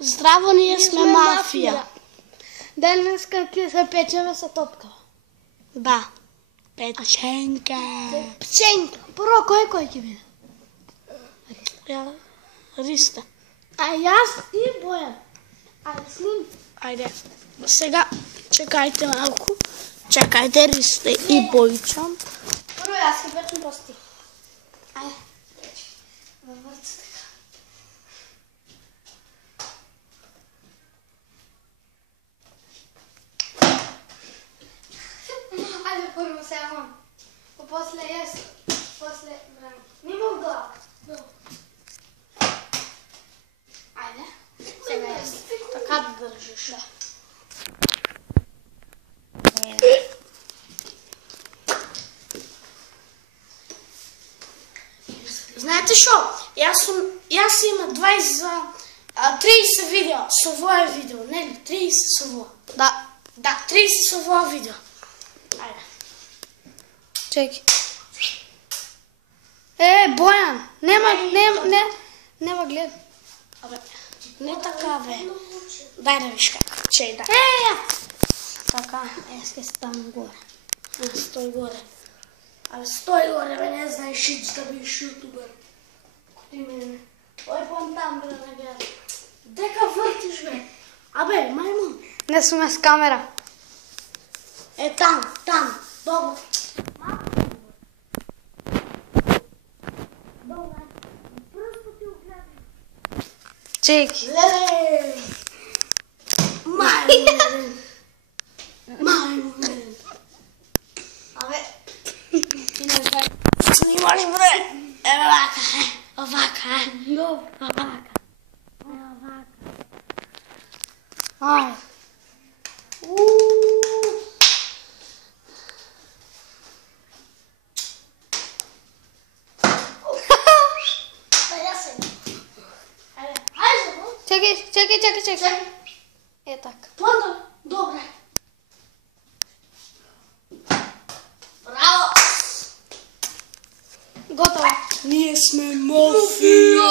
Здраво, ние сме мафия. Днес се печеме са топка. Да. Печенка. Печенка. Първо, кой ќе биде? Риста. Аз и Боян. Айде, сними. Айде. Сега, чекайте малко. Чекайте, Риста и Бойчан. Първо аз ќе печем после ти. Айде. Във върца така. Айде първо сега он. После ес. После време. Нима в глава. Айде. Сега ес. Така да държиш. Да. Знаете шо? Аз има 20 за 30 видео. Совое видео, не ли? 30 сово. Да. Да, 30 сово видео. Айде. Чекай. Боян! Нема гледай. Абе, не така, бе. Дай да виж как. Чей, да. Така, ще ставам горе. Стой горе. Абе, стой горе, бе, не знаеш шиц да биш ютубър. Коти мене. Ой, пон там, бе, да гледа. Дека въртиш, бе. Абе, маймун. Не сме с камера. Там. Добре. Добре. Просто ти огледай. Чекай. Леле! Маймун. Абе, ти не знаеш. Снимаш, бре. Овака. Ай. Чекай. Так. Добре. Браво! Готово. Ние сме мафия!